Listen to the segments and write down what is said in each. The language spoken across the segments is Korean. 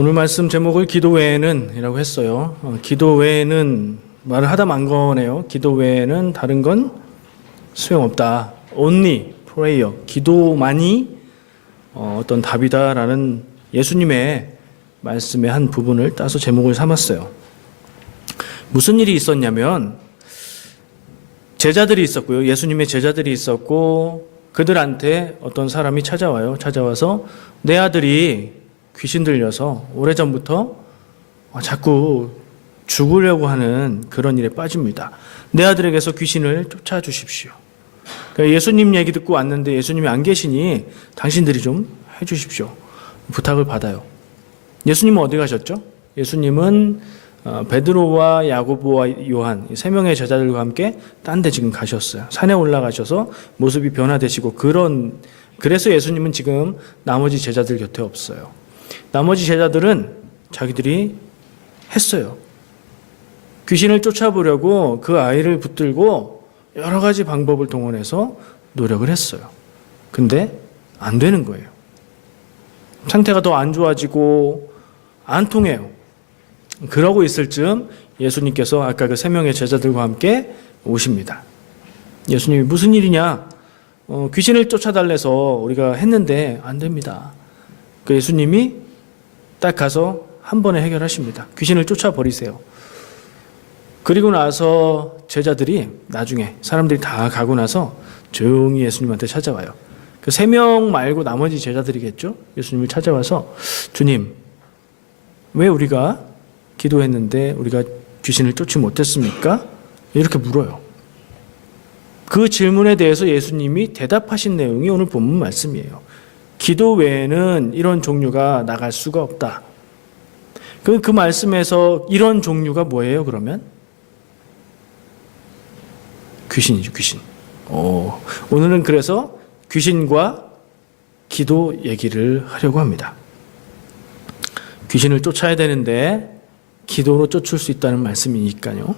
오늘 말씀 제목을 기도 외에는 이라고 했어요. 기도 외에는 말을 하다 만 거네요. 기도 외에는 다른 건 소용없다. Only prayer. 기도만이 어떤 답이다라는 예수님의 말씀의 한 부분을 따서 제목을 삼았어요. 무슨 일이 있었냐면 제자들이 있었고요. 예수님의 제자들이 있었고 그들한테 어떤 사람이 찾아와요. 찾아와서 내 아들이 귀신 들려서 오래전부터 자꾸 죽으려고 하는 그런 일에 빠집니다. 내 아들에게서 귀신을 쫓아주십시오. 그러니까 예수님 얘기 듣고 왔는데 예수님이 안 계시니 당신들이 좀 해주십시오. 부탁을 받아요. 예수님은 어디 가셨죠? 예수님은 베드로와 야고보와 요한 세 명의 제자들과 함께 딴 데 지금 가셨어요. 산에 올라가셔서 모습이 변화되시고 그래서 예수님은 지금 나머지 제자들 곁에 없어요. 나머지 제자들은 자기들이 했어요. 귀신을 쫓아보려고 그 아이를 붙들고 여러 가지 방법을 동원해서 노력을 했어요. 근데 안 되는 거예요. 상태가 더 안 좋아지고 안 통해요. 그러고 있을 즈음 예수님께서 아까 그 세 명의 제자들과 함께 오십니다. 예수님이 무슨 일이냐? 귀신을 쫓아달래서 우리가 했는데 안 됩니다. 그 예수님이 딱 가서 한 번에 해결하십니다. 귀신을 쫓아버리세요. 그리고 나서 제자들이 나중에 사람들이 다 가고 나서 조용히 예수님한테 찾아와요. 그 세 명 말고 나머지 제자들이겠죠? 예수님을 찾아와서 주님, 왜 우리가 기도했는데 우리가 귀신을 쫓지 못했습니까? 이렇게 물어요. 그 질문에 대해서 예수님이 대답하신 내용이 오늘 본문 말씀이에요. 기도 외에는 이런 종류가 나갈 수가 없다. 그 말씀에서 이런 종류가 뭐예요, 그러면? 귀신이죠, 귀신. 오늘은 그래서 귀신과 기도 얘기를 하려고 합니다. 귀신을 쫓아야 되는데 기도로 쫓을 수 있다는 말씀이니까요.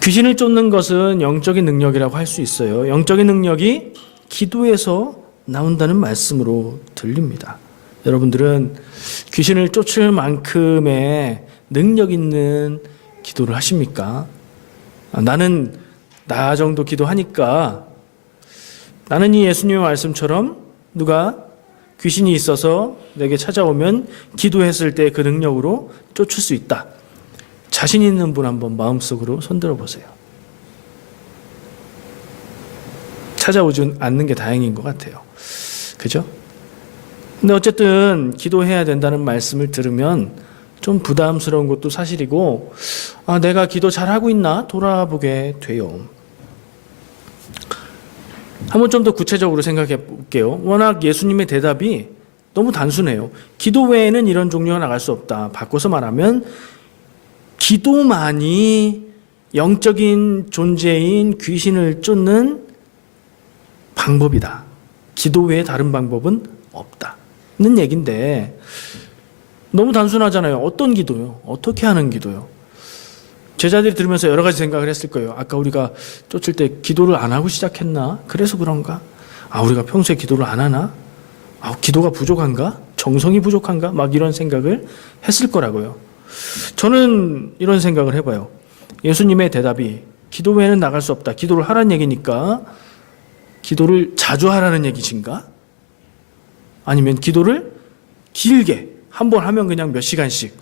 귀신을 쫓는 것은 영적인 능력이라고 할 수 있어요. 영적인 능력이 기도에서 나온다는 말씀으로 들립니다. 여러분들은 귀신을 쫓을 만큼의 능력 있는 기도를 하십니까? 나는 나 정도 기도하니까 나는 이 예수님의 말씀처럼 누가 귀신이 있어서 내게 찾아오면 기도했을 때 그 능력으로 쫓을 수 있다. 자신 있는 분 한번 마음속으로 손들어 보세요. 찾아오지 않는 게 다행인 것 같아요. 그죠? 근데 어쨌든 기도해야 된다는 말씀을 들으면 좀 부담스러운 것도 사실이고 내가 기도 잘하고 있나 돌아보게 돼요. 한번 좀 더 구체적으로 생각해 볼게요. 워낙 예수님의 대답이 너무 단순해요. 기도 외에는 이런 종류가 나갈 수 없다. 바꿔서 말하면 기도만이 영적인 존재인 귀신을 쫓는 방법이다. 기도 외에 다른 방법은 없다는 얘기인데 너무 단순하잖아요. 어떤 기도요? 어떻게 하는 기도요? 제자들이 들으면서 여러 가지 생각을 했을 거예요. 아까 우리가 쫓을 때 기도를 안 하고 시작했나? 그래서 그런가? 우리가 평소에 기도를 안 하나? 기도가 부족한가? 정성이 부족한가? 막 이런 생각을 했을 거라고요. 저는 이런 생각을 해봐요. 예수님의 대답이 기도 외에는 나갈 수 없다. 기도를 하라는 얘기니까 기도를 자주 하라는 얘기신가? 아니면 기도를 길게 한 번 하면 그냥 몇 시간씩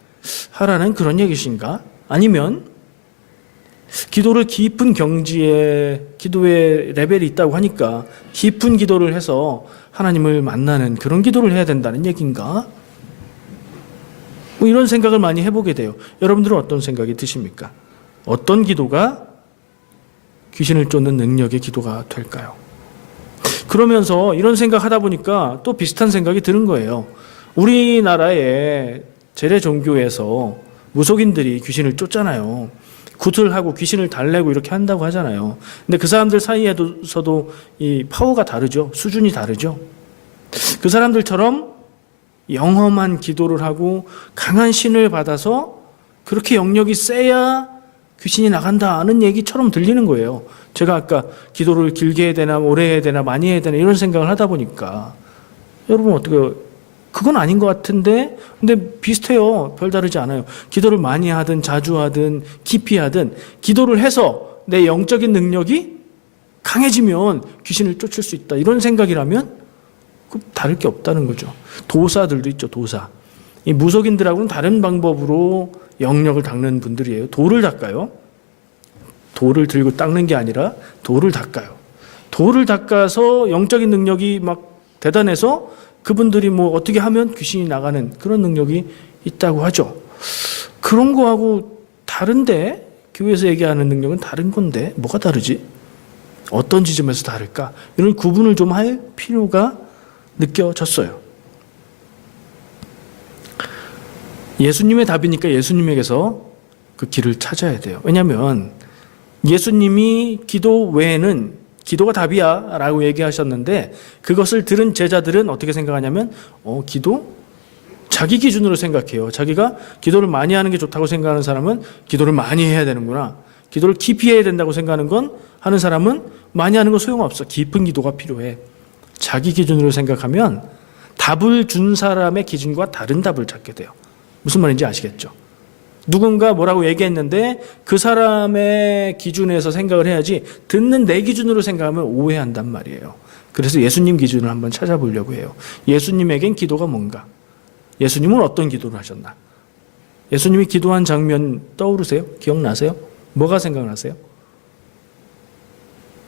하라는 그런 얘기신가? 아니면 기도를 깊은 경지에 기도의 레벨이 있다고 하니까 깊은 기도를 해서 하나님을 만나는 그런 기도를 해야 된다는 얘기인가? 이런 생각을 많이 해보게 돼요. 여러분들은 어떤 생각이 드십니까? 어떤 기도가 귀신을 쫓는 능력의 기도가 될까요? 그러면서 이런 생각하다 보니까 또 비슷한 생각이 드는 거예요. 우리나라의 재래 종교에서 무속인들이 귀신을 쫓잖아요. 굿을 하고 귀신을 달래고 이렇게 한다고 하잖아요. 근데 그 사람들 사이에서도 이 파워가 다르죠. 수준이 다르죠. 그 사람들처럼 영험한 기도를 하고 강한 신을 받아서 그렇게 영역이 세야 귀신이 나간다는 얘기처럼 들리는 거예요. 제가 아까 기도를 길게 해야 되나 오래 해야 되나 많이 해야 되나 이런 생각을 하다 보니까 여러분 어떻게 그건 아닌 것 같은데, 근데 비슷해요. 별다르지 않아요. 기도를 많이 하든 자주 하든 깊이 하든 기도를 해서 내 영적인 능력이 강해지면 귀신을 쫓을 수 있다. 이런 생각이라면 그 다를 게 없다는 거죠. 도사들도 있죠. 도사. 이 무속인들하고는 다른 방법으로 영역을 닦는 분들이에요. 돌을 닦아요. 돌을 들고 닦는 게 아니라 돌을 닦아요. 돌을 닦아서 영적인 능력이 막 대단해서 그분들이 뭐 어떻게 하면 귀신이 나가는 그런 능력이 있다고 하죠. 그런 거하고 다른데, 교회에서 얘기하는 능력은 다른 건데 뭐가 다르지? 어떤 지점에서 다를까? 이런 구분을 좀 할 필요가 느껴졌어요. 예수님의 답이니까 예수님에게서 그 길을 찾아야 돼요. 왜냐하면 예수님이 기도 외에는 기도가 답이야 라고 얘기하셨는데, 그것을 들은 제자들은 어떻게 생각하냐면 기도? 자기 기준으로 생각해요. 자기가 기도를 많이 하는 게 좋다고 생각하는 사람은 기도를 많이 해야 되는구나. 기도를 깊이 해야 된다고 생각하는 건, 하는 사람은 많이 하는 건 소용없어. 깊은 기도가 필요해. 자기 기준으로 생각하면 답을 준 사람의 기준과 다른 답을 찾게 돼요. 무슨 말인지 아시겠죠? 누군가 뭐라고 얘기했는데 그 사람의 기준에서 생각을 해야지, 듣는 내 기준으로 생각하면 오해한단 말이에요. 그래서 예수님 기준을 한번 찾아보려고 해요. 예수님에겐 기도가 뭔가? 예수님은 어떤 기도를 하셨나? 예수님이 기도한 장면 떠오르세요? 기억나세요? 뭐가 생각나세요?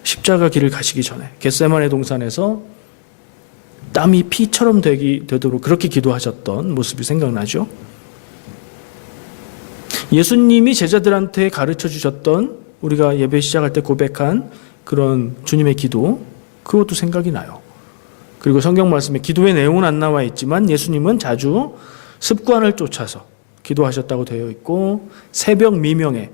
십자가 길을 가시기 전에 겟세마네 동산에서 땀이 피처럼 되도록 그렇게 기도하셨던 모습이 생각나죠? 예수님이 제자들한테 가르쳐 주셨던, 우리가 예배 시작할 때 고백한 그런 주님의 기도, 그것도 생각이 나요. 그리고 성경 말씀에 기도의 내용은 안 나와 있지만 예수님은 자주 습관을 쫓아서 기도하셨다고 되어 있고, 새벽 미명에,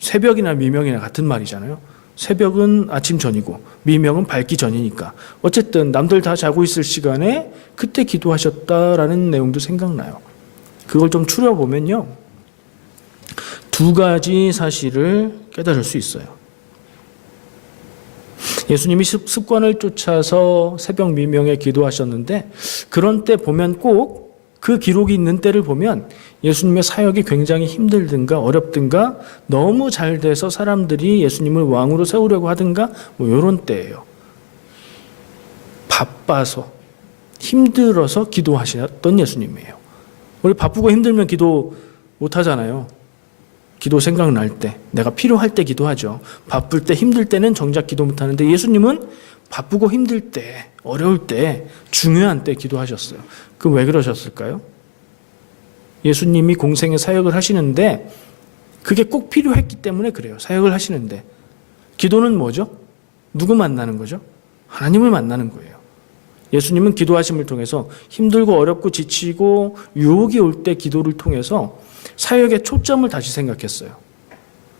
새벽이나 미명이나 같은 말이잖아요. 새벽은 아침 전이고 미명은 밝기 전이니까 어쨌든 남들 다 자고 있을 시간에 그때 기도하셨다라는 내용도 생각나요. 그걸 좀 추려보면요, 두 가지 사실을 깨달을 수 있어요. 예수님이 습관을 쫓아서 새벽 미명에 기도하셨는데, 그런 때 보면 꼭 그 기록이 있는 때를 보면 예수님의 사역이 굉장히 힘들든가 어렵든가 너무 잘 돼서 사람들이 예수님을 왕으로 세우려고 하든가 뭐 이런 때예요. 바빠서 힘들어서 기도하셨던 예수님이에요. 우리 바쁘고 힘들면 기도 못 하잖아요. 기도 생각날 때, 내가 필요할 때 기도하죠. 바쁠 때, 힘들 때는 정작 기도 못 하는데, 예수님은 바쁘고 힘들 때, 어려울 때, 중요한 때 기도하셨어요. 그럼 왜 그러셨을까요? 예수님이 공생의 사역을 하시는데 그게 꼭 필요했기 때문에 그래요. 사역을 하시는데. 기도는 뭐죠? 누구 만나는 거죠? 하나님을 만나는 거예요. 예수님은 기도하심을 통해서 힘들고 어렵고 지치고 유혹이 올 때 기도를 통해서 사역의 초점을 다시 생각했어요.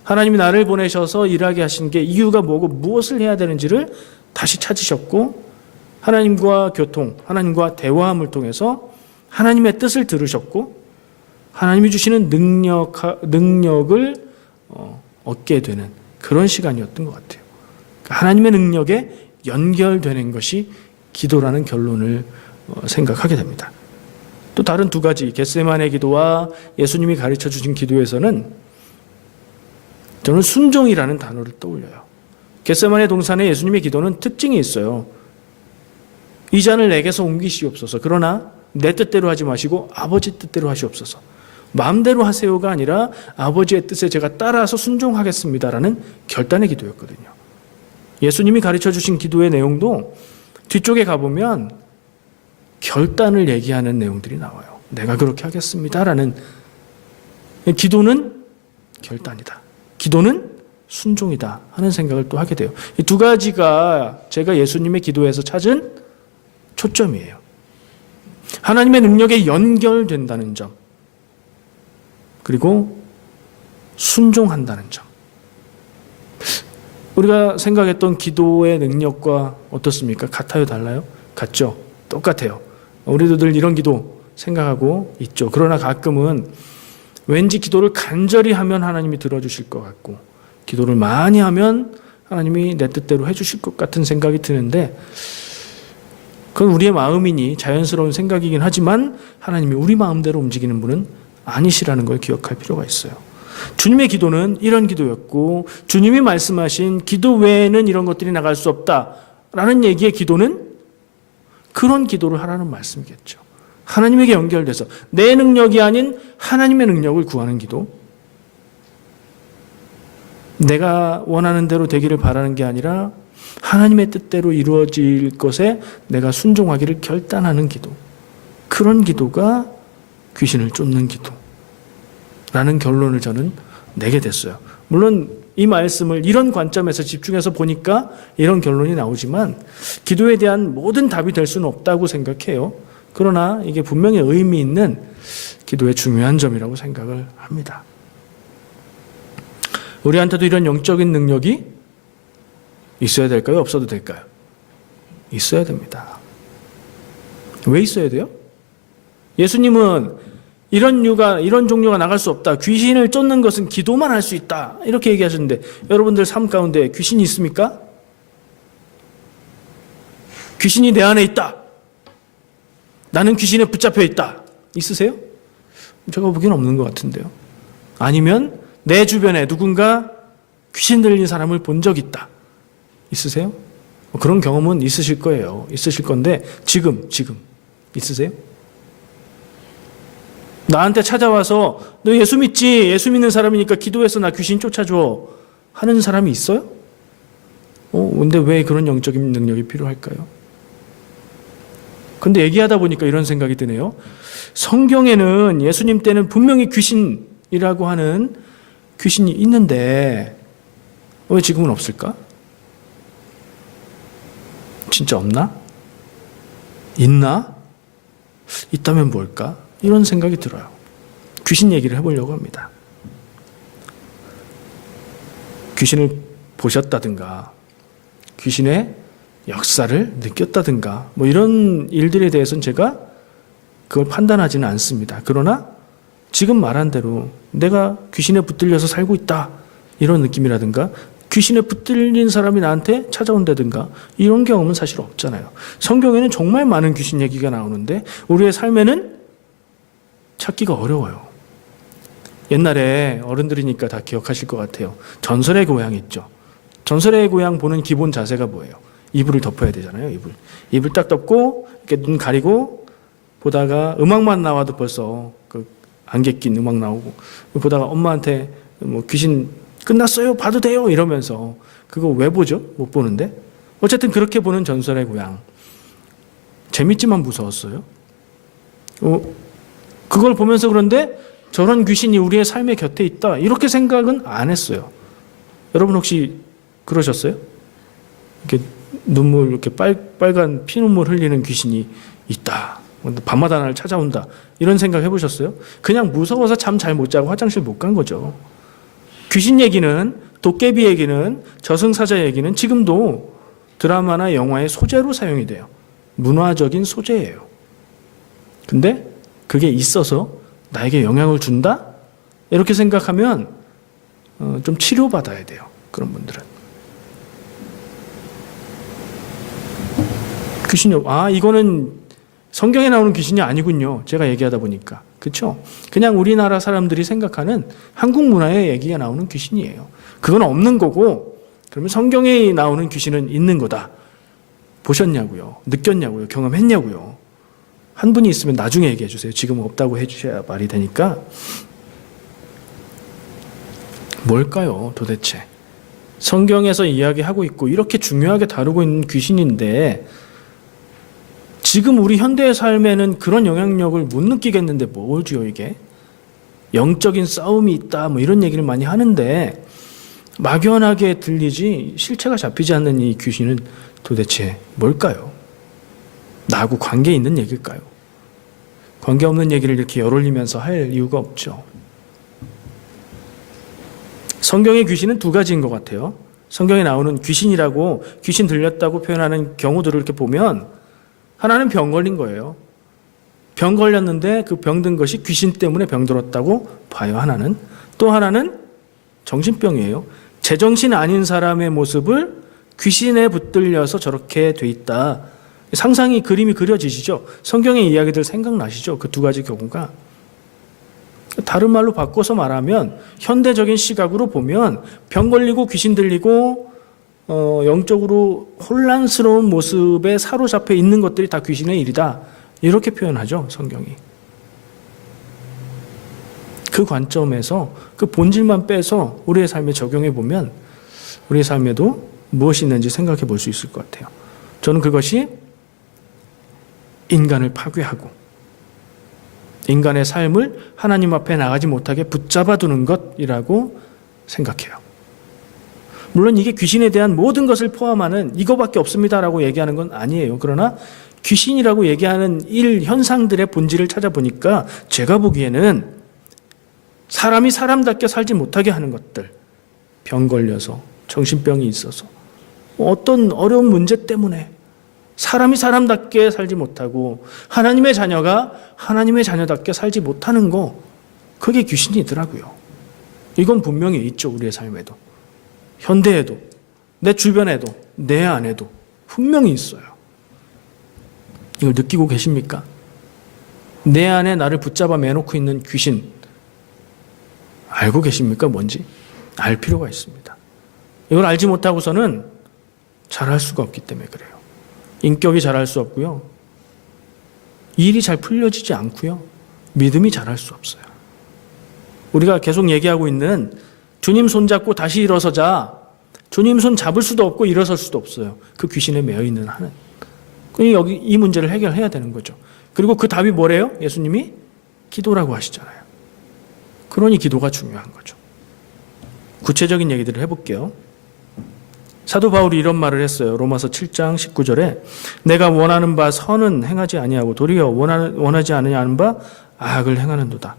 하나님이 나를 보내셔서 일하게 하신 게 이유가 뭐고 무엇을 해야 되는지를 다시 찾으셨고, 하나님과 교통, 하나님과 대화함을 통해서 하나님의 뜻을 들으셨고, 하나님이 주시는 능력을 얻게 되는 그런 시간이었던 것 같아요. 하나님의 능력에 연결되는 것이 기도라는 결론을 생각하게 됩니다. 또 다른 두 가지, 겟세마네 기도와 예수님이 가르쳐 주신 기도에서는 저는 순종이라는 단어를 떠올려요. 겟세마네 동산에 예수님의 기도는 특징이 있어요. 이 잔을 내게서 옮기시옵소서. 그러나 내 뜻대로 하지 마시고 아버지 뜻대로 하시옵소서. 마음대로 하세요가 아니라 아버지의 뜻에 제가 따라서 순종하겠습니다라는 결단의 기도였거든요. 예수님이 가르쳐 주신 기도의 내용도 뒤쪽에 가보면 결단을 얘기하는 내용들이 나와요. 내가 그렇게 하겠습니다라는. 기도는 결단이다. 기도는 순종이다 하는 생각을 또 하게 돼요. 이 두 가지가 제가 예수님의 기도에서 찾은 초점이에요. 하나님의 능력에 연결된다는 점, 그리고 순종한다는 점. 우리가 생각했던 기도의 능력과 어떻습니까? 같아요? 달라요? 같죠? 똑같아요. 우리도 늘 이런 기도 생각하고 있죠. 그러나 가끔은 왠지 기도를 간절히 하면 하나님이 들어주실 것 같고, 기도를 많이 하면 하나님이 내 뜻대로 해주실 것 같은 생각이 드는데, 그건 우리의 마음이니 자연스러운 생각이긴 하지만 하나님이 우리 마음대로 움직이는 분은 아니시라는 걸 기억할 필요가 있어요. 주님의 기도는 이런 기도였고 주님이 말씀하신 기도 외에는 이런 것들이 나갈 수 없다라는 얘기의 기도는 그런 기도를 하라는 말씀이겠죠. 하나님에게 연결돼서 내 능력이 아닌 하나님의 능력을 구하는 기도. 내가 원하는 대로 되기를 바라는 게 아니라 하나님의 뜻대로 이루어질 것에 내가 순종하기를 결단하는 기도. 그런 기도가 귀신을 쫓는 기도라는 결론을 저는 내게 됐어요. 물론 이 말씀을 이런 관점에서 집중해서 보니까 이런 결론이 나오지만 기도에 대한 모든 답이 될 수는 없다고 생각해요. 그러나 이게 분명히 의미 있는 기도의 중요한 점이라고 생각을 합니다. 우리한테도 이런 영적인 능력이 있어야 될까요? 없어도 될까요? 있어야 됩니다. 왜 있어야 돼요? 예수님은 이런 종류가 나갈 수 없다. 귀신을 쫓는 것은 기도만 할 수 있다. 이렇게 얘기하셨는데 여러분들 삶 가운데 귀신이 있습니까? 귀신이 내 안에 있다. 나는 귀신에 붙잡혀 있다. 있으세요? 제가 보기엔 없는 것 같은데요. 아니면 내 주변에 누군가 귀신 들린 사람을 본 적 있다. 있으세요? 그런 경험은 있으실 거예요. 있으실 건데 지금 있으세요? 나한테 찾아와서 너 예수 믿지? 예수 믿는 사람이니까 기도해서 나 귀신 쫓아줘 하는 사람이 있어요? 근데 왜 그런 영적인 능력이 필요할까요? 근데 얘기하다 보니까 이런 생각이 드네요. 성경에는 예수님 때는 분명히 귀신이라고 하는 귀신이 있는데 왜 지금은 없을까? 진짜 없나? 있나? 있다면 뭘까? 이런 생각이 들어요. 귀신 얘기를 해보려고 합니다. 귀신을 보셨다든가 귀신의 역사를 느꼈다든가 뭐 이런 일들에 대해서는 제가 그걸 판단하지는 않습니다. 그러나 지금 말한 대로 내가 귀신에 붙들려서 살고 있다 이런 느낌이라든가 귀신에 붙들린 사람이 나한테 찾아온다든가 이런 경험은 사실 없잖아요. 성경에는 정말 많은 귀신 얘기가 나오는데 우리의 삶에는 찾기가 어려워요. 옛날에 어른들이니까 다 기억하실 것 같아요. 전설의 고향 있죠. 전설의 고향 보는 기본 자세가 뭐예요? 이불을 덮어야 되잖아요. 이불 딱 덮고 이렇게 눈 가리고 보다가 음악만 나와도 벌써 그 안개 낀 음악 나오고 보다가 엄마한테 뭐 귀신 끝났어요. 봐도 돼요. 이러면서 그거 왜 보죠? 못 보는데. 어쨌든 그렇게 보는 전설의 고향. 재밌지만 무서웠어요. 그걸 보면서 그런데 저런 귀신이 우리의 삶의 곁에 있다. 이렇게 생각은 안 했어요. 여러분 혹시 그러셨어요? 이렇게 눈물, 이렇게 빨간 피눈물 흘리는 귀신이 있다. 밤마다 나를 찾아온다. 이런 생각 해보셨어요? 그냥 무서워서 잠 잘 못 자고 화장실 못 간 거죠. 귀신 얘기는, 도깨비 얘기는, 저승사자 얘기는 지금도 드라마나 영화의 소재로 사용이 돼요. 문화적인 소재예요. 근데 그게 있어서 나에게 영향을 준다? 이렇게 생각하면 좀 치료받아야 돼요. 그런 분들은. 귀신이, 이거는 성경에 나오는 귀신이 아니군요. 제가 얘기하다 보니까. 그렇죠? 그냥 우리나라 사람들이 생각하는 한국 문화의 얘기가 나오는 귀신이에요. 그건 없는 거고 그러면 성경에 나오는 귀신은 있는 거다. 보셨냐고요? 느꼈냐고요? 경험했냐고요? 한 분이 있으면 나중에 얘기해 주세요. 지금 없다고 해 주셔야 말이 되니까. 뭘까요, 도대체? 성경에서 이야기하고 있고 이렇게 중요하게 다루고 있는 귀신인데 지금 우리 현대의 삶에는 그런 영향력을 못 느끼겠는데 뭐죠 이게? 영적인 싸움이 있다 뭐 이런 얘기를 많이 하는데 막연하게 들리지 실체가 잡히지 않는 이 귀신은 도대체 뭘까요? 나하고 관계 있는 얘기일까요? 관계없는 얘기를 이렇게 열올리면서 할 이유가 없죠. 성경의 귀신은 두 가지인 것 같아요. 성경에 나오는 귀신이라고 귀신 들렸다고 표현하는 경우들을 이렇게 보면 하나는 병 걸린 거예요. 병 걸렸는데 그 병든 것이 귀신 때문에 병들었다고 봐요. 하나는. 또 하나는 정신병이에요. 제정신 아닌 사람의 모습을 귀신에 붙들려서 저렇게 돼 있다. 상상이 그림이 그려지시죠? 성경의 이야기들 생각나시죠? 그 두 가지 경우가. 다른 말로 바꿔서 말하면 현대적인 시각으로 보면 병 걸리고 귀신 들리고 영적으로 혼란스러운 모습에 사로잡혀 있는 것들이 다 귀신의 일이다. 이렇게 표현하죠, 성경이. 그 관점에서 그 본질만 빼서 우리의 삶에 적용해 보면 우리의 삶에도 무엇이 있는지 생각해 볼 수 있을 것 같아요. 저는 그것이 인간을 파괴하고 인간의 삶을 하나님 앞에 나가지 못하게 붙잡아 두는 것이라고 생각해요. 물론 이게 귀신에 대한 모든 것을 포함하는 이거밖에 없습니다라고 얘기하는 건 아니에요. 그러나 귀신이라고 얘기하는 일 현상들의 본질을 찾아보니까 제가 보기에는 사람이 사람답게 살지 못하게 하는 것들, 병 걸려서 정신병이 있어서 어떤 어려운 문제 때문에 사람이 사람답게 살지 못하고 하나님의 자녀가 하나님의 자녀답게 살지 못하는 거, 그게 귀신이더라고요. 이건 분명히 있죠. 우리의 삶에도, 현대에도, 내 주변에도, 내 안에도 분명히 있어요. 이걸 느끼고 계십니까? 내 안에 나를 붙잡아 매놓고 있는 귀신 알고 계십니까? 뭔지 알 필요가 있습니다. 이걸 알지 못하고서는 잘할 수가 없기 때문에 그래요. 인격이 자랄 수 없고요. 일이 잘 풀려지지 않고요. 믿음이 자랄 수 없어요. 우리가 계속 얘기하고 있는 주님 손잡고 다시 일어서자, 주님 손 잡을 수도 없고 일어설 수도 없어요. 그 귀신에 매여 있는 한은. 여기 이 문제를 해결해야 되는 거죠. 그리고 그 답이 뭐래요? 예수님이 기도라고 하시잖아요. 그러니 기도가 중요한 거죠. 구체적인 얘기들을 해볼게요. 사도 바울이 이런 말을 했어요. 로마서 7장 19절에 내가 원하는 바 선은 행하지 아니하고 도리어 원하지 않으냐는 바 악을 행하는도다.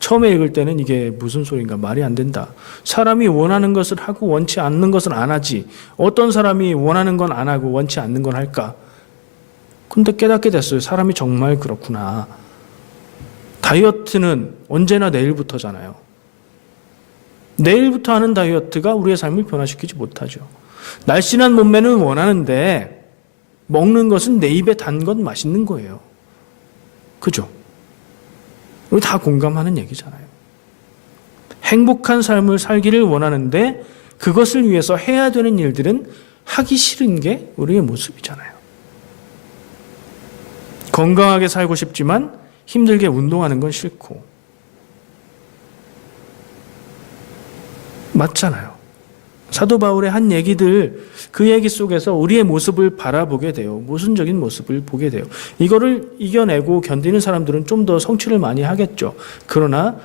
처음에 읽을 때는 이게 무슨 소린가, 말이 안 된다. 사람이 원하는 것을 하고 원치 않는 것을 안 하지, 어떤 사람이 원하는 건 안 하고 원치 않는 건 할까? 근데 깨닫게 됐어요. 사람이 정말 그렇구나. 다이어트는 언제나 내일부터잖아요. 내일부터 하는 다이어트가 우리의 삶을 변화시키지 못하죠. 날씬한 몸매는 원하는데 먹는 것은 내 입에 단 건 맛있는 거예요. 그죠? 우리 다 공감하는 얘기잖아요. 행복한 삶을 살기를 원하는데 그것을 위해서 해야 되는 일들은 하기 싫은 게 우리의 모습이잖아요. 건강하게 살고 싶지만 힘들게 운동하는 건 싫고. 맞잖아요. 사도 바울의 한 얘기들, 그 얘기 속에서 우리의 모습을 바라보게 돼요. 모순적인 모습을 보게 돼요. 이거를 이겨내고 견디는 사람들은 좀 더 성취를 많이 하겠죠. 그러나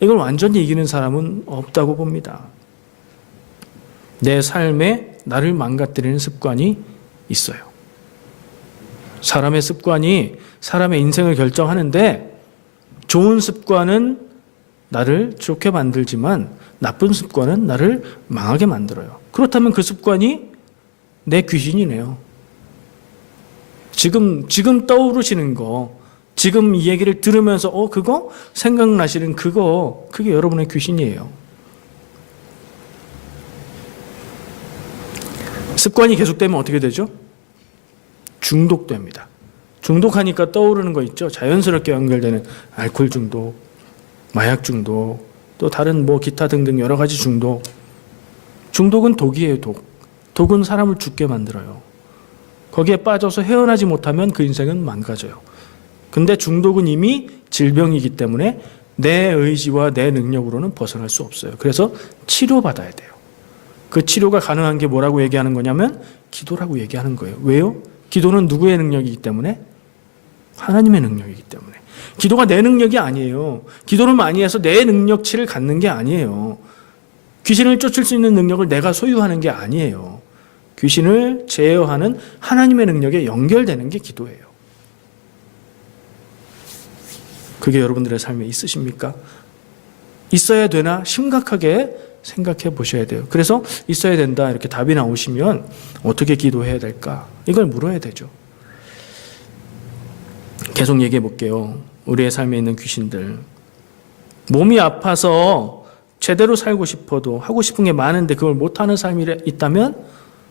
이걸 완전히 이기는 사람은 없다고 봅니다. 내 삶에 나를 망가뜨리는 습관이 있어요. 사람의 습관이 사람의 인생을 결정하는데 좋은 습관은 나를 좋게 만들지만 나쁜 습관은 나를 망하게 만들어요. 그렇다면 그 습관이 내 귀신이네요. 지금 떠오르시는 거, 지금 이 얘기를 들으면서 그거 생각나시는 그게 여러분의 귀신이에요. 습관이 계속되면 어떻게 되죠? 중독됩니다. 중독하니까 떠오르는 거 있죠. 자연스럽게 연결되는 알코올 중독, 마약 중독, 또 다른 기타 등등 여러 가지 중독. 중독은 독이에요, 독. 독은 사람을 죽게 만들어요. 거기에 빠져서 헤어나지 못하면 그 인생은 망가져요. 근데 중독은 이미 질병이기 때문에 내 의지와 내 능력으로는 벗어날 수 없어요. 그래서 치료받아야 돼요. 그 치료가 가능한 게 뭐라고 얘기하는 거냐면 기도라고 얘기하는 거예요. 왜요? 기도는 누구의 능력이기 때문에? 하나님의 능력이기 때문에. 기도가 내 능력이 아니에요. 기도를 많이 해서 내 능력치를 갖는 게 아니에요. 귀신을 쫓을 수 있는 능력을 내가 소유하는 게 아니에요. 귀신을 제어하는 하나님의 능력에 연결되는 게 기도예요. 그게 여러분들의 삶에 있으십니까? 있어야 되나 심각하게 생각해 보셔야 돼요. 그래서 있어야 된다 이렇게 답이 나오시면 어떻게 기도해야 될까? 이걸 물어야 되죠. 계속 얘기해 볼게요. 우리의 삶에 있는 귀신들. 몸이 아파서 제대로 살고 싶어도 하고 싶은 게 많은데 그걸 못하는 삶이 있다면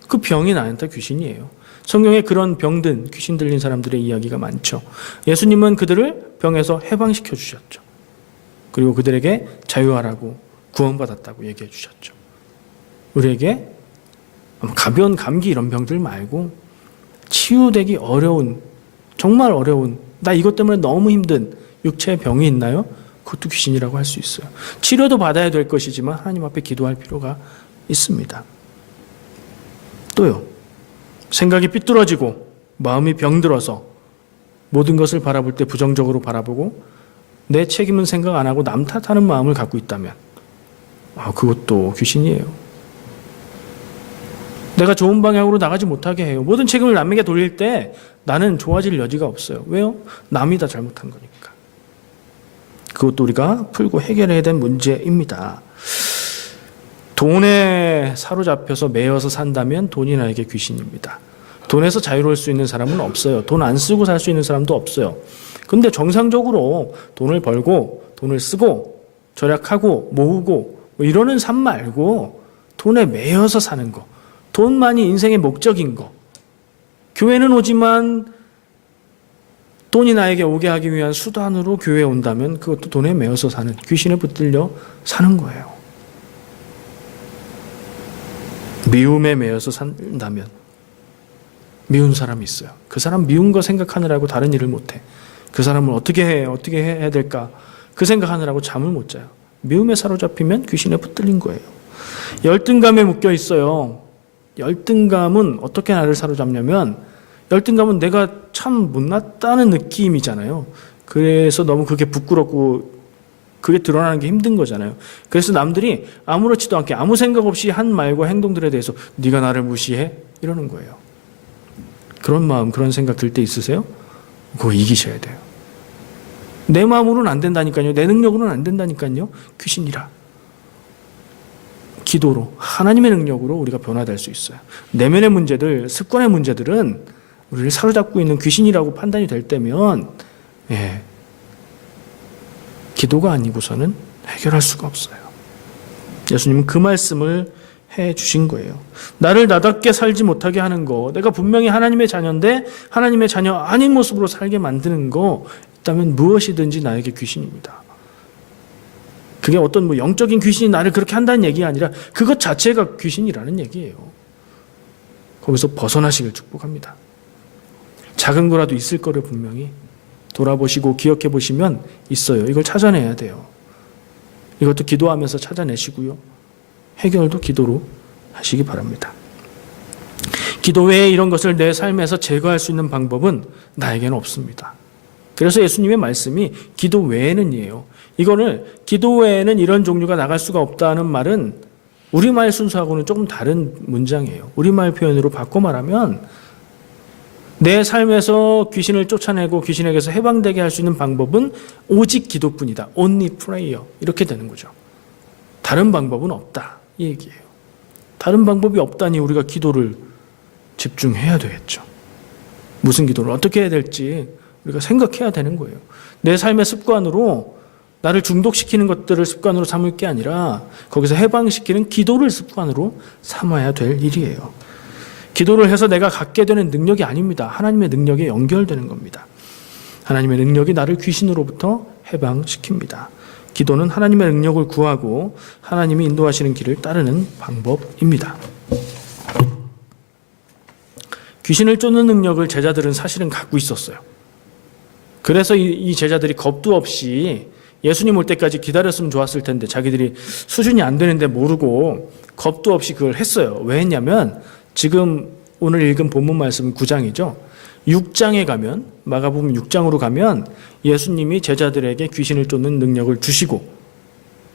그 병이 나한테 귀신이에요. 성경에 그런 병든 귀신 들린 사람들의 이야기가 많죠. 예수님은 그들을 병에서 해방시켜 주셨죠. 그리고 그들에게 자유하라고 구원받았다고 얘기해 주셨죠. 우리에게 가벼운 감기 이런 병들 말고 치유되기 어려운, 정말 어려운, 나 이것 때문에 너무 힘든 육체의 병이 있나요? 그것도 귀신이라고 할 수 있어요. 치료도 받아야 될 것이지만 하나님 앞에 기도할 필요가 있습니다. 또요, 생각이 삐뚤어지고 마음이 병들어서 모든 것을 바라볼 때 부정적으로 바라보고 내 책임은 생각 안 하고 남 탓하는 마음을 갖고 있다면 그것도 귀신이에요. 내가 좋은 방향으로 나가지 못하게 해요. 모든 책임을 남에게 돌릴 때 나는 좋아질 여지가 없어요. 왜요? 남이 다 잘못한 거니까. 그것도 우리가 풀고 해결해야 될 문제입니다. 돈에 사로잡혀서 매여서 산다면 돈이 나에게 귀신입니다. 돈에서 자유로울 수 있는 사람은 없어요. 돈 안 쓰고 살 수 있는 사람도 없어요. 근데 정상적으로 돈을 벌고 돈을 쓰고 절약하고 모으고 이러는 삶 말고 돈에 매여서 사는 거, 돈만이 인생의 목적인 거, 교회는 오지만 돈이 나에게 오게 하기 위한 수단으로 교회에 온다면 그것도 돈에 매여서 사는, 귀신에 붙들려 사는 거예요. 미움에 매여서 산다면, 미운 사람이 있어요. 그 사람 미운 거 생각하느라고 다른 일을 못해. 그 사람을 어떻게 해야 될까 그 생각하느라고 잠을 못 자요. 미움에 사로잡히면 귀신에 붙들린 거예요. 열등감에 묶여 있어요. 열등감은 어떻게 나를 사로잡냐면, 열등감은 내가 참 못났다는 느낌이잖아요. 그래서 너무 그게 부끄럽고 그게 드러나는 게 힘든 거잖아요. 그래서 남들이 아무렇지도 않게 아무 생각 없이 한 말과 행동들에 대해서 네가 나를 무시해? 이러는 거예요. 그런 마음, 그런 생각 들 때 있으세요? 그거 이기셔야 돼요. 내 마음으로는 안 된다니까요. 내 능력으로는 안 된다니까요. 귀신이라. 기도로, 하나님의 능력으로 우리가 변화될 수 있어요. 내면의 문제들, 습관의 문제들은 우리를 사로잡고 있는 귀신이라고 판단이 될 때면 기도가 아니고서는 해결할 수가 없어요. 예수님은 그 말씀을 해 주신 거예요. 나를 나답게 살지 못하게 하는 거, 내가 분명히 하나님의 자녀인데 하나님의 자녀 아닌 모습으로 살게 만드는 거 있다면 무엇이든지 나에게 귀신입니다. 그게 어떤 영적인 귀신이 나를 그렇게 한다는 얘기가 아니라 그것 자체가 귀신이라는 얘기예요. 거기서 벗어나시길 축복합니다. 작은 거라도 있을 거를 분명히 돌아보시고 기억해 보시면 있어요. 이걸 찾아내야 돼요. 이것도 기도하면서 찾아내시고요. 해결도 기도로 하시기 바랍니다. 기도 외에 이런 것을 내 삶에서 제거할 수 있는 방법은 나에게는 없습니다. 그래서 예수님의 말씀이 기도 외에는이에요. 이거는 기도 외에는 이런 종류가 나갈 수가 없다는 말은 우리말 순서하고는 조금 다른 문장이에요. 우리말 표현으로 바꿔 말하면 내 삶에서 귀신을 쫓아내고 귀신에게서 해방되게 할 수 있는 방법은 오직 기도뿐이다. Only prayer. 이렇게 되는 거죠. 다른 방법은 없다. 이 얘기예요. 다른 방법이 없다니 우리가 기도를 집중해야 되겠죠. 무슨 기도를 어떻게 해야 될지 우리가 생각해야 되는 거예요. 내 삶의 습관으로 나를 중독시키는 것들을 습관으로 삼을 게 아니라 거기서 해방시키는 기도를 습관으로 삼아야 될 일이에요. 기도를 해서 내가 갖게 되는 능력이 아닙니다. 하나님의 능력에 연결되는 겁니다. 하나님의 능력이 나를 귀신으로부터 해방시킵니다. 기도는 하나님의 능력을 구하고 하나님이 인도하시는 길을 따르는 방법입니다. 귀신을 쫓는 능력을 제자들은 사실은 갖고 있었어요. 그래서 이 제자들이 겁도 없이 예수님 올 때까지 기다렸으면 좋았을 텐데 자기들이 수준이 안 되는데 모르고 겁도 없이 그걸 했어요. 왜 했냐면 지금 오늘 읽은 본문 말씀은 9장이죠. 6장에 가면, 마가복음 6장으로 가면 예수님이 제자들에게 귀신을 쫓는 능력을 주시고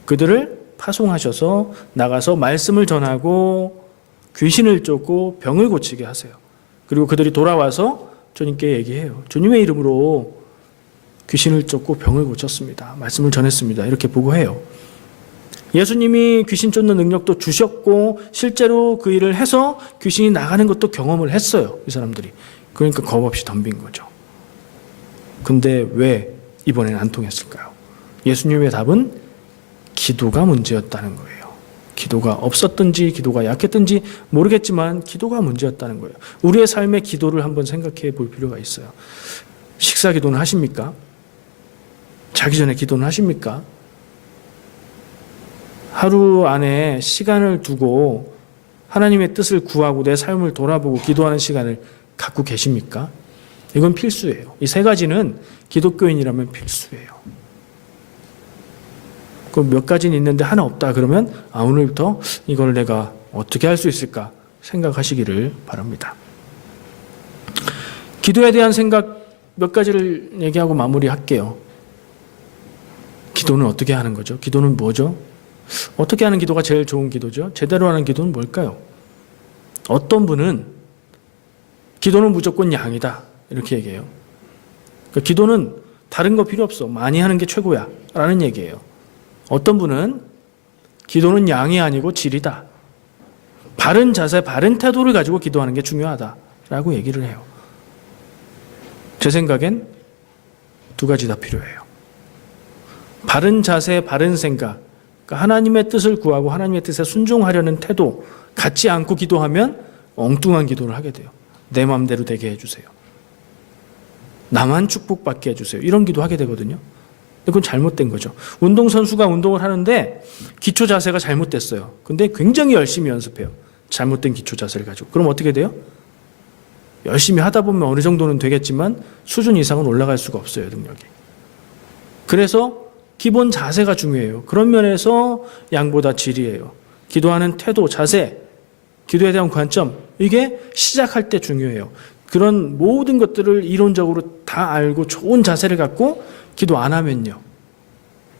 그들을 파송하셔서 나가서 말씀을 전하고 귀신을 쫓고 병을 고치게 하세요. 그리고 그들이 돌아와서 주님께 얘기해요. 주님의 이름으로 귀신을 쫓고 병을 고쳤습니다. 말씀을 전했습니다. 이렇게 보고해요. 예수님이 귀신 쫓는 능력도 주셨고 실제로 그 일을 해서 귀신이 나가는 것도 경험을 했어요. 이 사람들이. 그러니까 겁 없이 덤빈 거죠. 근데 왜 이번에는 안 통했을까요? 예수님의 답은 기도가 문제였다는 거예요. 기도가 없었든지 기도가 약했든지 모르겠지만 기도가 문제였다는 거예요. 우리의 삶의 기도를 한번 생각해 볼 필요가 있어요. 식사 기도는 하십니까? 자기 전에 기도는 하십니까? 하루 안에 시간을 두고 하나님의 뜻을 구하고 내 삶을 돌아보고 기도하는 시간을 갖고 계십니까? 이건 필수예요. 이 세 가지는 기독교인이라면 필수예요. 그 몇 가지는 있는데 하나 없다 그러면 오늘부터 이걸 내가 어떻게 할 수 있을까 생각하시기를 바랍니다. 기도에 대한 생각 몇 가지를 얘기하고 마무리할게요. 기도는 어떻게 하는 거죠? 기도는 뭐죠? 어떻게 하는 기도가 제일 좋은 기도죠? 제대로 하는 기도는 뭘까요? 어떤 분은 기도는 무조건 양이다 이렇게 얘기해요. 그러니까 기도는 다른 거 필요 없어. 많이 하는 게 최고야 라는 얘기예요. 어떤 분은 기도는 양이 아니고 질이다. 바른 자세, 바른 태도를 가지고 기도하는 게 중요하다라고 얘기를 해요. 제 생각엔 두 가지 다 필요해요. 바른 자세, 바른 생각, 그러니까 하나님의 뜻을 구하고 하나님의 뜻에 순종하려는 태도 갖지 않고 기도하면 엉뚱한 기도를 하게 돼요. 내 마음대로 되게 해주세요. 나만 축복받게 해주세요. 이런 기도 하게 되거든요. 그건 잘못된 거죠. 운동선수가 운동을 하는데 기초 자세가 잘못됐어요. 근데 굉장히 열심히 연습해요. 잘못된 기초 자세를 가지고. 그럼 어떻게 돼요? 열심히 하다 보면 어느 정도는 되겠지만 수준 이상은 올라갈 수가 없어요, 능력이. 그래서 기본 자세가 중요해요. 그런 면에서 양보다 질이에요. 기도하는 태도, 자세, 기도에 대한 관점, 이게 시작할 때 중요해요. 그런 모든 것들을 이론적으로 다 알고 좋은 자세를 갖고 기도 안 하면요,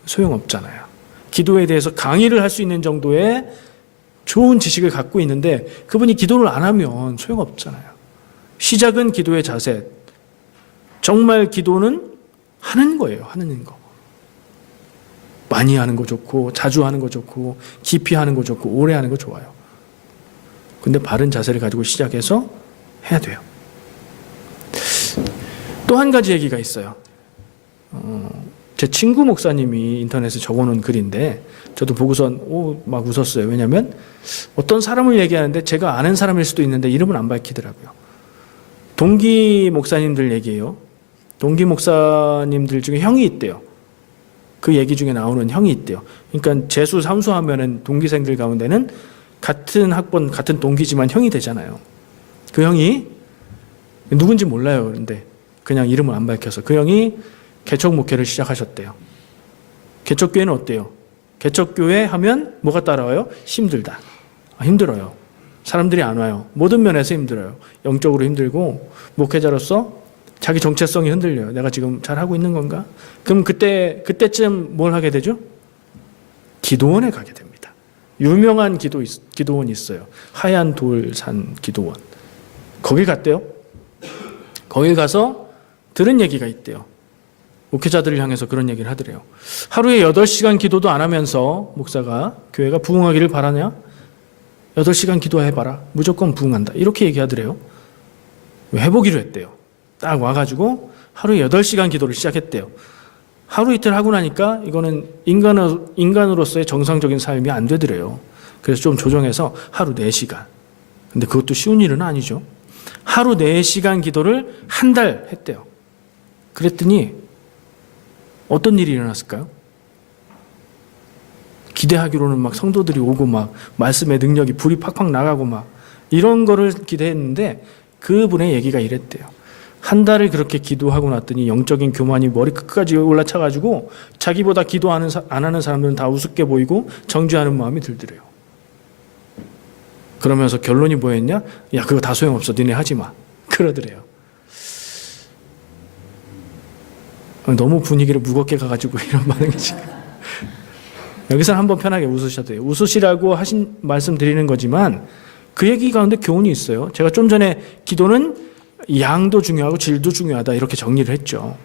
소용없잖아요. 기도에 대해서 강의를 할 수 있는 정도의 좋은 지식을 갖고 있는데 그분이 기도를 안 하면 소용없잖아요. 시작은 기도의 자세. 정말 기도는 하는 거예요. 하는 거. 많이 하는 거 좋고 자주 하는 거 좋고 깊이 하는 거 좋고 오래 하는 거 좋아요. 근데 바른 자세를 가지고 시작해서 해야 돼요. 또 한 가지 얘기가 있어요. 제 친구 목사님이 인터넷에 적어놓은 글인데 저도 보고선 막 웃었어요. 왜냐하면 어떤 사람을 얘기하는데 제가 아는 사람일 수도 있는데 이름은 안 밝히더라고요. 동기 목사님들 얘기예요. 동기 목사님들 중에 형이 있대요. 그 얘기 중에 나오는 형이 있대요. 그러니까 재수 삼수하면은 동기생들 가운데는 같은 학번 같은 동기지만 형이 되잖아요. 그 형이 누군지 몰라요. 그런데 그냥 이름을 안 밝혀서 그 형이 개척 목회를 시작하셨대요. 개척교회는 어때요? 개척교회 하면 뭐가 따라와요? 힘들다. 힘들어요. 사람들이 안 와요. 모든 면에서 힘들어요. 영적으로 힘들고 목회자로서 자기 정체성이 흔들려요. 내가 지금 잘하고 있는 건가? 그럼 그때쯤 뭘 하게 되죠? 기도원에 가게 됩니다. 유명한 기도원이 있어요. 하얀 돌산 기도원. 거길 갔대요. 거길 가서 들은 얘기가 있대요. 목회자들을 향해서 그런 얘기를 하더래요. 하루에 8시간 기도도 안 하면서 목사가 교회가 부흥하기를 바라냐? 8시간 기도해봐라. 무조건 부흥한다. 이렇게 얘기하더래요. 해보기로 했대요. 딱 와가지고 하루에 8시간 기도를 시작했대요. 하루 이틀 하고 나니까 이거는 인간으로서의 정상적인 삶이 안 되더래요. 그래서 좀 조정해서 하루 4시간. 근데 그것도 쉬운 일은 아니죠. 하루 4시간 기도를 한 달 했대요. 그랬더니 어떤 일이 일어났을까요? 기대하기로는 막 성도들이 오고 막 말씀의 능력이 불이 팍팍 나가고 막 이런 거를 기대했는데 그분의 얘기가 이랬대요. 한 달을 그렇게 기도하고 났더니 영적인 교만이 머리끝까지 올라차가지고 자기보다 기도 안 하는 사람들은 다 우습게 보이고 정죄하는 마음이 들더래요. 그러면서 결론이 뭐였냐? 야, 그거 다 소용없어. 니네 하지 마. 그러더래요. 너무 분위기를 무겁게 가가지고 이런 반응이 지금. 여기서는 한번 편하게 웃으셔도 돼요. 웃으시라고 하신 말씀 드리는 거지만 그 얘기 가운데 교훈이 있어요. 제가 좀 전에 기도는 양도 중요하고 질도 중요하다 이렇게 정리를 했죠.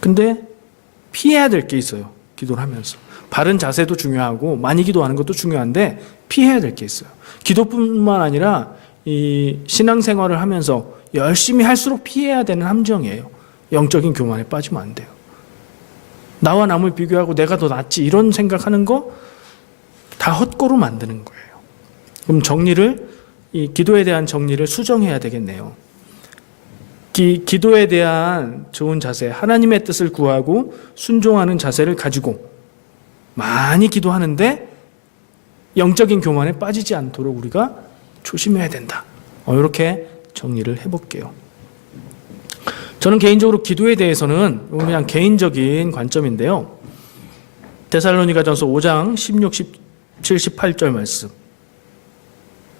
근데 피해야 될 게 있어요. 기도를 하면서. 바른 자세도 중요하고 많이 기도하는 것도 중요한데 피해야 될 게 있어요. 기도뿐만 아니라 이 신앙생활을 하면서 열심히 할수록 피해야 되는 함정이에요. 영적인 교만에 빠지면 안 돼요. 나와 남을 비교하고 내가 더 낫지 이런 생각하는 거 다 헛고로 만드는 거예요. 그럼 이 기도에 대한 정리를 수정해야 되겠네요. 기도에 대한 좋은 자세, 하나님의 뜻을 구하고 순종하는 자세를 가지고 많이 기도하는데 영적인 교만에 빠지지 않도록 우리가 조심해야 된다. 이렇게 정리를 해볼게요. 저는 개인적으로 기도에 대해서는 그냥 개인적인 관점인데요. 데살로니가전서 5장 16, 17, 18절 말씀.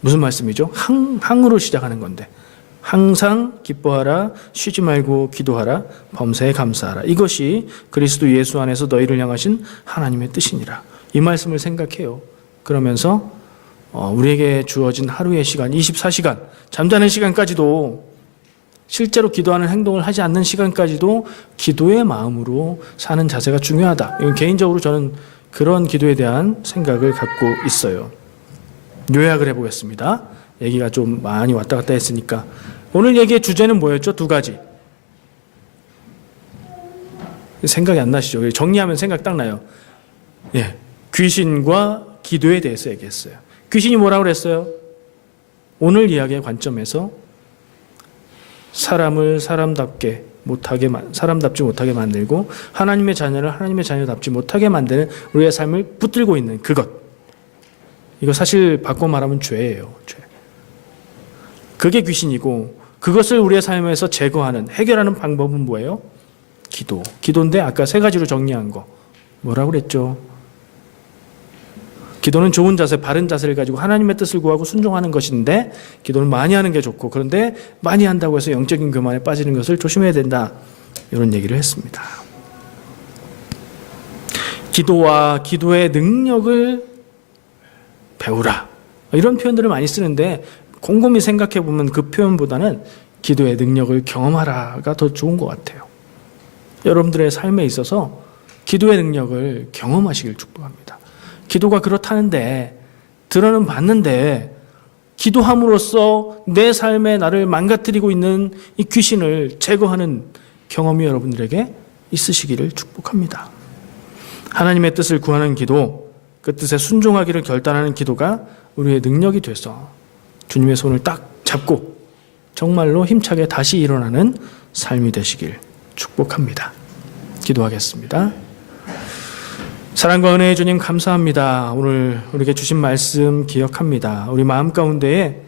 무슨 말씀이죠? 항으로 시작하는 건데. 항상 기뻐하라, 쉬지 말고 기도하라, 범사에 감사하라. 이것이 그리스도 예수 안에서 너희를 향하신 하나님의 뜻이니라. 이 말씀을 생각해요. 그러면서 우리에게 주어진 하루의 시간, 24시간, 잠자는 시간까지도 실제로 기도하는 행동을 하지 않는 시간까지도 기도의 마음으로 사는 자세가 중요하다. 이건 개인적으로 저는 그런 기도에 대한 생각을 갖고 있어요. 요약을 해보겠습니다. 얘기가 좀 많이 왔다 갔다 했으니까. 오늘 얘기의 주제는 뭐였죠? 2가지. 생각이 안 나시죠? 정리하면 생각 딱 나요. 예, 귀신과 기도에 대해서 얘기했어요. 귀신이 뭐라고 그랬어요? 오늘 이야기의 관점에서 사람을 사람답지 못하게 만들고 하나님의 자녀를 하나님의 자녀답지 못하게 만드는 우리의 삶을 붙들고 있는 그것. 이거 사실 바꿔 말하면 죄예요. 죄. 그게 귀신이고 그것을 우리의 삶에서 제거하는 해결하는 방법은 뭐예요? 기도인데 아까 3가지로 정리한 거 뭐라고 그랬죠? 기도는 좋은 자세, 바른 자세를 가지고 하나님의 뜻을 구하고 순종하는 것인데 기도는 많이 하는 게 좋고 그런데 많이 한다고 해서 영적인 교만에 빠지는 것을 조심해야 된다. 이런 얘기를 했습니다. 기도와 기도의 능력을 배우라. 이런 표현들을 많이 쓰는데 곰곰이 생각해 보면 그 표현보다는 기도의 능력을 경험하라가 더 좋은 것 같아요. 여러분들의 삶에 있어서 기도의 능력을 경험하시길 축복합니다. 기도가 그렇다는데 들어는 봤는데 기도함으로써 내 삶에 나를 망가뜨리고 있는 이 귀신을 제거하는 경험이 여러분들에게 있으시기를 축복합니다. 하나님의 뜻을 구하는 기도, 그 뜻에 순종하기를 결단하는 기도가 우리의 능력이 돼서 주님의 손을 딱 잡고 정말로 힘차게 다시 일어나는 삶이 되시길 축복합니다. 기도하겠습니다. 사랑과 은혜의 주님 감사합니다. 오늘 우리에게 주신 말씀 기억합니다. 우리 마음 가운데에